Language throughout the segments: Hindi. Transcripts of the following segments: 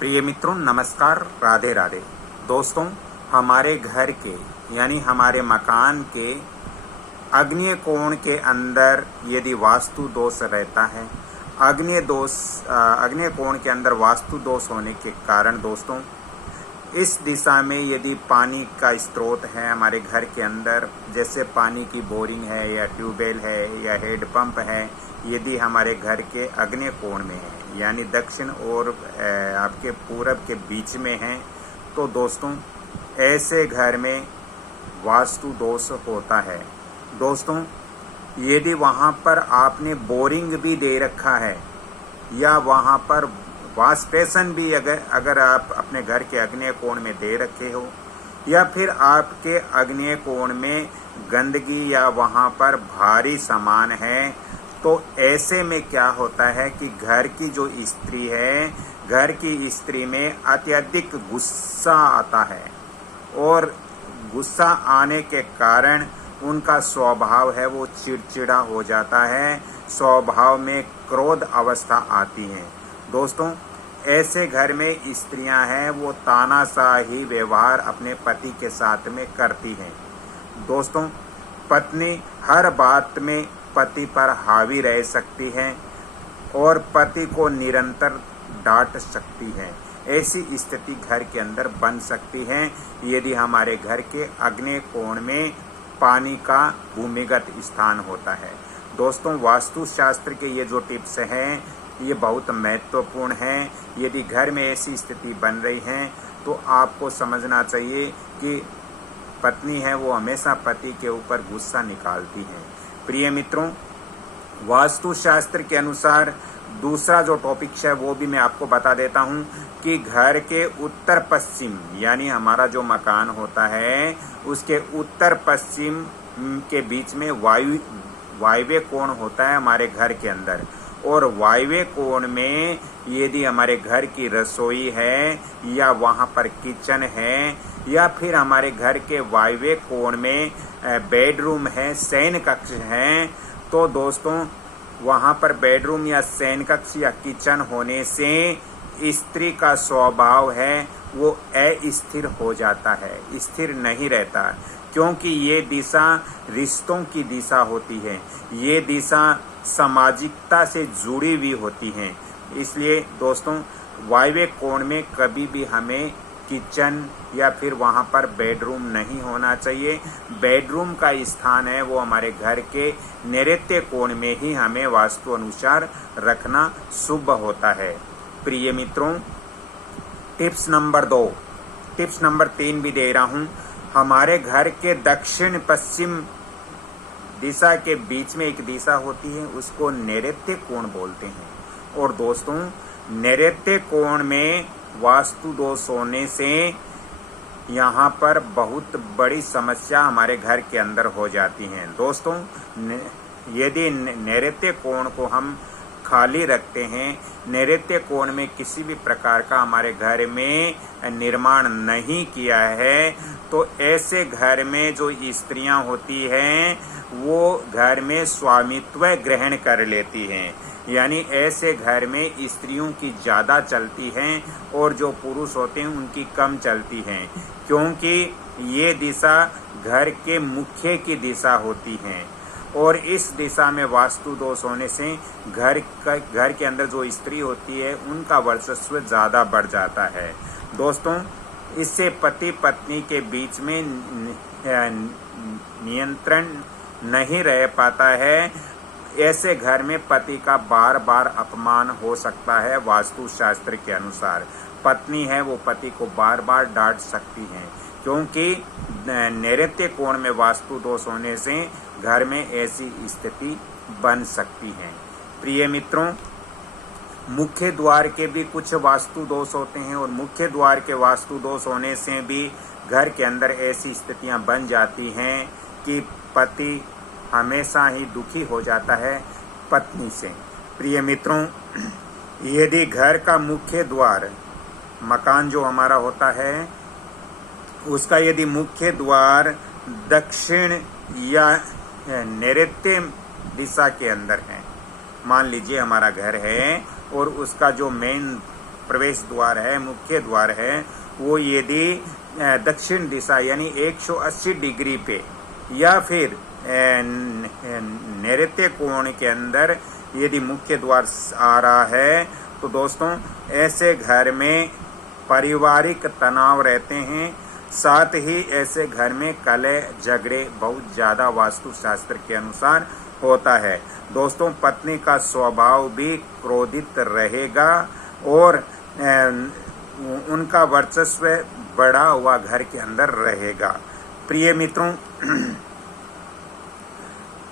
प्रिय मित्रों, नमस्कार, राधे राधे। दोस्तों, हमारे घर के यानी हमारे मकान के आग्नेय कोण के अंदर यदि वास्तु दोष रहता है, आग्नेय कोण के अंदर वास्तु दोष होने के कारण दोस्तों, इस दिशा में यदि पानी का स्रोत है हमारे घर के अंदर, जैसे पानी की बोरिंग है या ट्यूबवेल है या हेड पंप है, यदि हमारे घर के आग्नेय कोण में है यानी दक्षिण और आपके पूरब के बीच में है, तो दोस्तों ऐसे घर में वास्तु दोष होता है। दोस्तों, यदि वहाँ पर आपने बोरिंग भी दे रखा है या वहाँ पर वॉश बेसिन भी अगर आप अपने घर के आग्नेय कोण में दे रखे हो, या फिर आपके आग्नेय कोण में गंदगी या वहाँ पर भारी सामान है, तो ऐसे में क्या होता है कि घर की जो स्त्री है, घर की स्त्री में अत्यधिक गुस्सा आता है और गुस्सा आने के कारण उनका स्वभाव है वो चिड़चिड़ा हो जाता है, स्वभाव में क्रोध अवस्था आती है। दोस्तों, ऐसे घर में स्त्रियां हैं वो तानाशाही व्यवहार अपने पति के साथ में करती हैं। दोस्तों, पत्नी हर बात में पति पर हावी रह सकती है और पति को निरंतर डांट सकती है। ऐसी स्थिति घर के अंदर बन सकती है यदि हमारे घर के आग्नेय कोण में पानी का भूमिगत स्थान होता है। दोस्तों, वास्तुशास्त्र के ये जो टिप्स हैं ये बहुत महत्वपूर्ण हैं। यदि घर में ऐसी स्थिति बन रही है तो आपको समझना चाहिए कि पत्नी है वो हमेशा पति के ऊपर गुस्सा निकालती है। प्रिय मित्रों, वास्तुशास्त्र के अनुसार दूसरा जो टॉपिक है वो भी मैं आपको बता देता हूं कि घर के उत्तर पश्चिम यानी हमारा जो मकान होता है उसके उत्तर पश्चिम के बीच में वायव्य कोण होता है हमारे घर के अंदर, और वायव्य कोण में यदि हमारे घर की रसोई है या वहां पर किचन है या फिर हमारे घर के वायव्य कोण में बेडरूम है, शयन कक्ष है, तो दोस्तों वहां पर बेडरूम या शयन कक्ष या किचन होने से स्त्री का स्वभाव है वो अस्थिर हो जाता है, स्थिर नहीं रहता, क्योंकि ये दिशा रिश्तों की दिशा होती है, ये दिशा सामाजिकता से जुड़ी हुई होती है। इसलिए दोस्तों, वायव्य कोण में कभी भी हमें किचन या फिर वहां पर बेडरूम नहीं होना चाहिए। बेडरूम का स्थान है वो हमारे घर के नैऋत्य कोण में ही हमें वास्तु अनुसार रखना शुभ होता है। प्रिय मित्रों, टिप्स नंबर 2, टिप्स नंबर 3 भी दे रहा हूं। हमारे घर के दक्षिण पश्चिम दिशा के बीच में एक दिशा होती है, उसको नैऋत्य कोण बोलते हैं। और दोस्तों, नैऋत्य कोण में वास्तु दोष होने से यहाँ पर बहुत बड़ी समस्या हमारे घर के अंदर हो जाती है। दोस्तों, यदि नैऋत्य कोण को हम खाली रखते हैं, नैऋत्य कोण में किसी भी प्रकार का हमारे घर में निर्माण नहीं किया है, तो ऐसे घर में जो स्त्रियां होती हैं वो घर में स्वामित्व ग्रहण कर लेती हैं, यानी ऐसे घर में स्त्रियों की ज़्यादा चलती हैं और जो पुरुष होते हैं उनकी कम चलती हैं, क्योंकि ये दिशा घर के मुख्य की दिशा होती है और इस दिशा में वास्तु दोष होने से घर के अंदर जो स्त्री होती है उनका वर्चस्व ज़्यादा बढ़ जाता है। दोस्तों, इससे पति पत्नी के बीच में नियंत्रण नहीं रह पाता है। ऐसे घर में पति का बार बार अपमान हो सकता है। वास्तुशास्त्र के अनुसार पत्नी है वो पति को बार बार डांट सकती है, क्योंकि नैऋत्य कोण में वास्तु दोष होने से घर में ऐसी स्थिति बन सकती है। प्रिय मित्रों, मुख्य द्वार के भी कुछ वास्तु दोष होते हैं और मुख्य द्वार के वास्तु दोष होने से भी घर के अंदर ऐसी स्थितियां बन जाती हैं कि पति हमेशा ही दुखी हो जाता है पत्नी से। प्रिय मित्रों, यदि घर का मुख्य द्वार, मकान जो हमारा होता है उसका यदि मुख्य द्वार दक्षिण या नैऋत्य दिशा के अंदर है, मान लीजिए हमारा घर है और उसका जो मेन प्रवेश द्वार है, मुख्य द्वार है, वो यदि दक्षिण दिशा यानी 180 डिग्री पे या फिर नैऋत्य कोण के अंदर यदि मुख्य द्वार आ रहा है तो दोस्तों ऐसे घर में पारिवारिक तनाव रहते हैं। साथ ही ऐसे घर में कलह झगड़े बहुत ज़्यादा वास्तुशास्त्र के अनुसार होता है। दोस्तों पत्नी का स्वभाव भी क्रोधित रहेगा और उनका वर्चस्व बढ़ा हुआ घर के अंदर रहेगा। प्रिय मित्रों,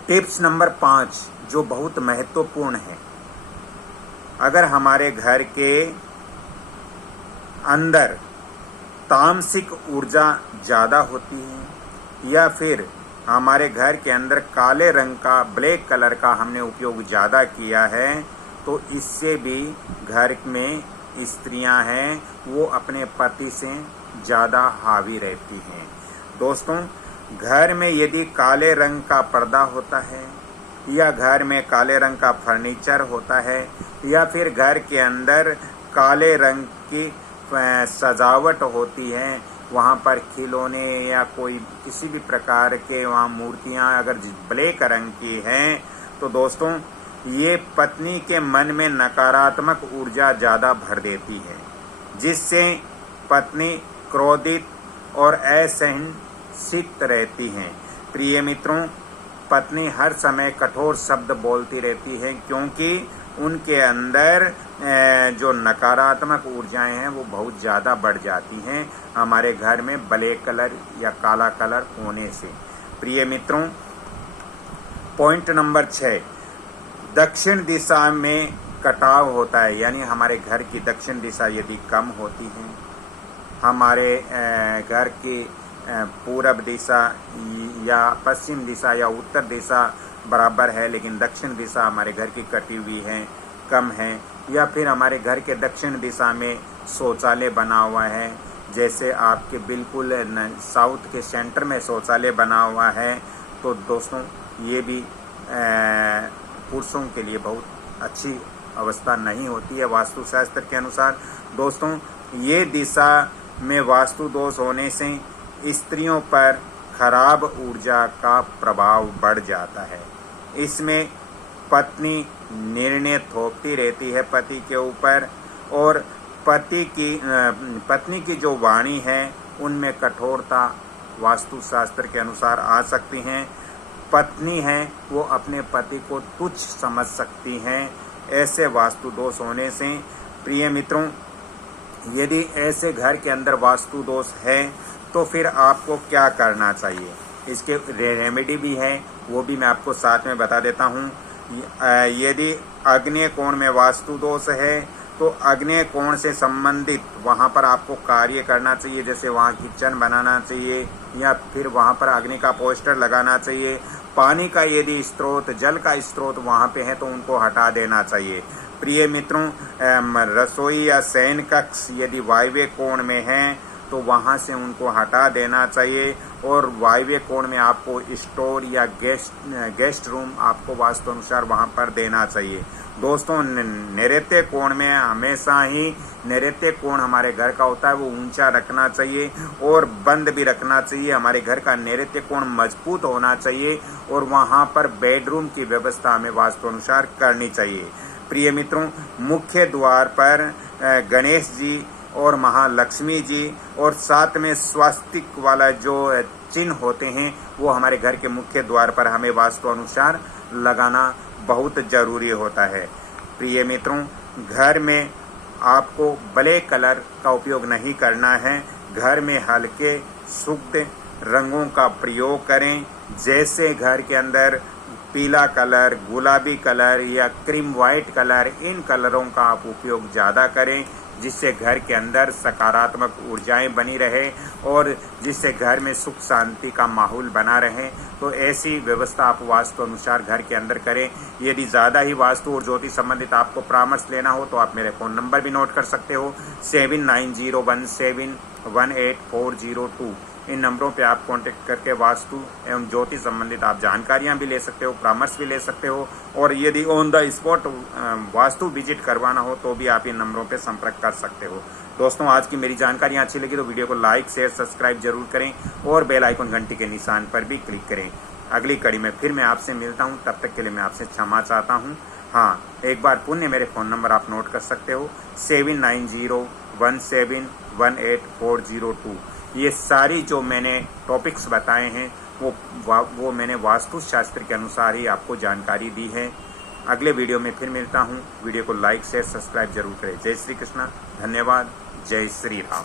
टिप्स नंबर 5 जो बहुत महत्वपूर्ण है, अगर हमारे घर के अंदर तामसिक ऊर्जा ज़्यादा होती है या फिर हमारे घर के अंदर काले रंग का, ब्लैक कलर का हमने उपयोग ज़्यादा किया है, तो इससे भी घर में स्त्रियां हैं वो अपने पति से ज़्यादा हावी रहती हैं। दोस्तों घर में यदि काले रंग का पर्दा होता है या घर में काले रंग का फर्नीचर होता है या फिर घर के अंदर काले रंग की सजावट होती है, वहाँ पर खिलौने या कोई किसी भी प्रकार के वहाँ मूर्तियाँ अगर ब्लैक रंग की हैं तो दोस्तों ये पत्नी के मन में नकारात्मक ऊर्जा ज़्यादा भर देती है, जिससे पत्नी क्रोधित और असहनशील रहती हैं। प्रिय मित्रों, पत्नी हर समय कठोर शब्द बोलती रहती है क्योंकि उनके अंदर जो नकारात्मक ऊर्जाएं हैं वो बहुत ज़्यादा बढ़ जाती हैं हमारे घर में ब्लैक कलर या काला कलर होने से। प्रिय मित्रों, पॉइंट नंबर 6, दक्षिण दिशा में कटाव होता है, यानी हमारे घर की दक्षिण दिशा यदि कम होती है, हमारे घर की पूरब दिशा या पश्चिम दिशा या उत्तर दिशा बराबर है लेकिन दक्षिण दिशा हमारे घर की कटी हुई है, कम है, या फिर हमारे घर के दक्षिण दिशा में शौचालय बना हुआ है, जैसे आपके बिल्कुल साउथ के सेंटर में शौचालय बना हुआ है, तो दोस्तों ये भी पुरुषों के लिए बहुत अच्छी अवस्था नहीं होती है वास्तुशास्त्र के अनुसार। दोस्तों ये दिशा में वास्तु दोष होने से स्त्रियों पर खराब ऊर्जा का प्रभाव बढ़ जाता है। इसमें पत्नी निर्णय थोपती रहती है पति के ऊपर और पत्नी की जो वाणी है उनमें कठोरता वास्तुशास्त्र के अनुसार आ सकती हैं। पत्नी है वो अपने पति को तुच्छ समझ सकती हैं ऐसे वास्तु दोष होने से। प्रिय मित्रों, यदि ऐसे घर के अंदर वास्तु दोष है तो फिर आपको क्या करना चाहिए, इसके रेमेडी भी है, वो भी मैं आपको साथ में बता देता हूँ। यदि आग्नेय कोण में वास्तु दोष है तो आग्नेय कोण से संबंधित वहाँ पर आपको कार्य करना चाहिए, जैसे वहाँ किचन बनाना चाहिए या फिर वहाँ पर अग्नि का पोस्टर लगाना चाहिए। पानी का यदि स्रोत, जल का स्रोत वहाँ पे है तो उनको हटा देना चाहिए। प्रिय मित्रों, रसोई या शयन कक्ष यदि वायव्य कोण में है तो वहाँ से उनको हटा देना चाहिए और वायव्य कोण में आपको स्टोर या गेस्ट रूम आपको वास्तु अनुसार वहाँ पर देना चाहिए। दोस्तों नैऋत्य कोण में हमेशा ही नैऋत्य कोण हमारे घर का होता है वो ऊंचा रखना चाहिए और बंद भी रखना चाहिए। हमारे घर का नैऋत्य कोण मजबूत होना चाहिए और वहाँ पर बेडरूम की व्यवस्था हमें वास्तु अनुसार करनी चाहिए। प्रिय मित्रों, मुख्य द्वार पर गणेश जी और महालक्ष्मी जी और साथ में स्वास्तिक वाला जो चिन्ह होते हैं वो हमारे घर के मुख्य द्वार पर हमें वास्तु अनुसार लगाना बहुत ज़रूरी होता है। प्रिय मित्रों, घर में आपको ब्लैक कलर का उपयोग नहीं करना है, घर में हल्के शुद्ध रंगों का प्रयोग करें, जैसे घर के अंदर पीला कलर, गुलाबी कलर या क्रीम वाइट कलर, इन कलरों का आप उपयोग ज़्यादा करें, जिससे घर के अंदर सकारात्मक ऊर्जाएं बनी रहे और जिससे घर में सुख शांति का माहौल बना रहे। तो ऐसी व्यवस्था आप वास्तु अनुसार घर के अंदर करें। यदि ज़्यादा ही वास्तु और ज्योतिष संबंधित आपको परामर्श लेना हो तो आप मेरे फ़ोन नंबर भी नोट कर सकते हो 7901718402। इन नंबरों पे आप कांटेक्ट करके वास्तु एवं ज्योतिष संबंधित आप जानकारियां भी ले सकते हो, परामर्श भी ले सकते हो, और यदि on the spot vastu visit करवाना हो तो भी आप इन नंबरों पे संपर्क कर सकते हो। दोस्तों, आज की मेरी जानकारी अच्छी लगी तो वीडियो को लाइक शेयर सब्सक्राइब जरूर करें और बेल आइकन घंटी के निशान पर भी क्लिक करें। अगली कड़ी में फिर मैं आपसे मिलता हूं, तब तक के लिए मैं आपसे क्षमा चाहता हूं। हाँ, एक बार पुनः मेरे फ़ोन नंबर आप नोट कर सकते हो 7901718402। ये सारी जो मैंने टॉपिक्स बताए हैं वो मैंने वास्तु शास्त्र के अनुसार ही आपको जानकारी दी है। अगले वीडियो में फिर मिलता हूँ। वीडियो को लाइक शेयर सब्सक्राइब जरूर करें। जय श्री कृष्णा, धन्यवाद, जय श्री राम।